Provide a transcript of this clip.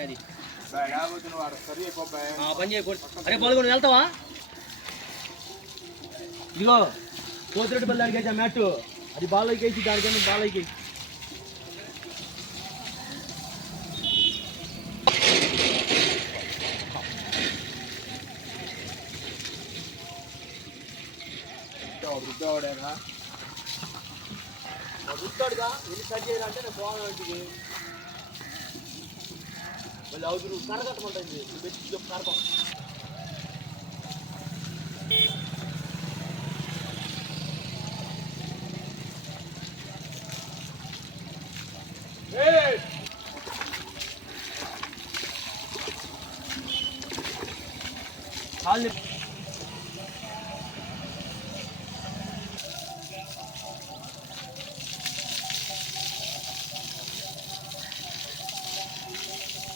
అనేది పని చేయకూడదు. అరే పాల్గొని వెళ్తావా? ఇదిగో కోతిరెడ్డి పల్లి దానికి వేసా మ్యాట్, అది బాలయ్యకి వేసి దానికన్నా బాలయ్యకి రుద్దాడుగా ఎన్ని కట్ చేయాలంటే నేను పోవాలంటే మళ్ళీ అవుతుంది కరగట్టమంటుంది పెట్టి కరపం